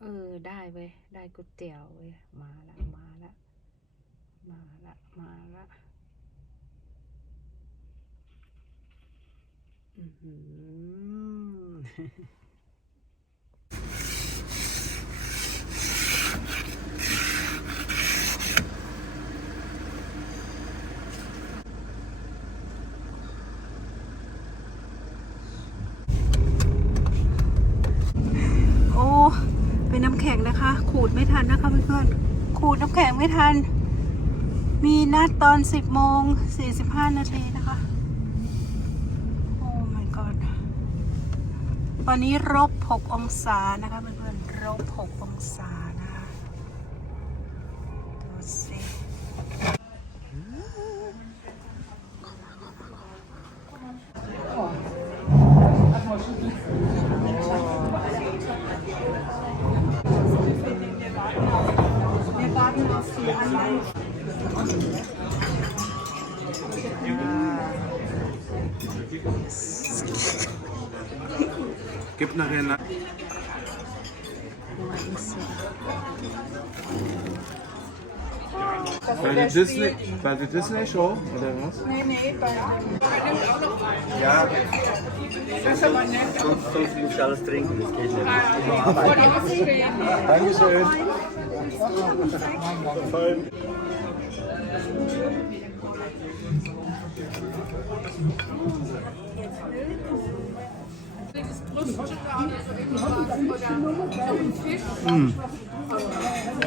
เออ ได้เว้ย ได้ก๋วยเตี๋ยวเว้ย มาละ มาละ มาละ มาละ อือหือ โอ้ เป็นน้ำแะขูดไม่ทันนะคะเพื่อนๆ ขูดน้ำแข็งไม่ทัน มีนัดตอน 10โมง45 นาทีนะคะ โอ้ my god ตอนนี้ลบ6องศานะคะเพื่อนๆลบ6องศานะคะ Gibt nachher eine bei der Disney, bei der Disney Show oder was? Nee, nee, bei Ja, sonst, sonst musst du alles trinken, das geht nicht. vor Ausrede. Dankeschön.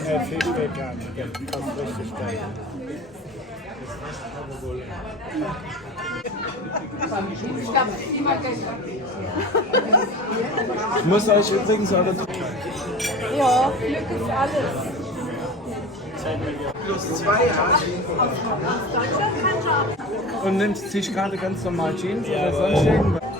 Der Fisch vegan, kannst richtig stellen. Ich muss euch übrigens auch dazu. Ja, Glück ist alles. Plus zwei hast. Und nimmst sich gerade ganz normal Jeans oder sonst irgendwas?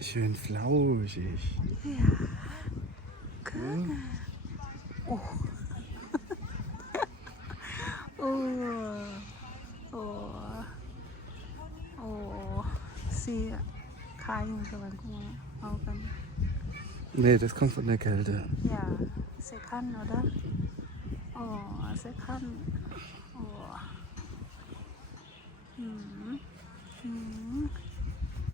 Schön flauschig. Oh, See Kajen sogar. Guck mal, Augen. Nee, das kommt von der Kälte. Ja, Sekan, oder? Oh, Sekan. Oh. Hm. Hm.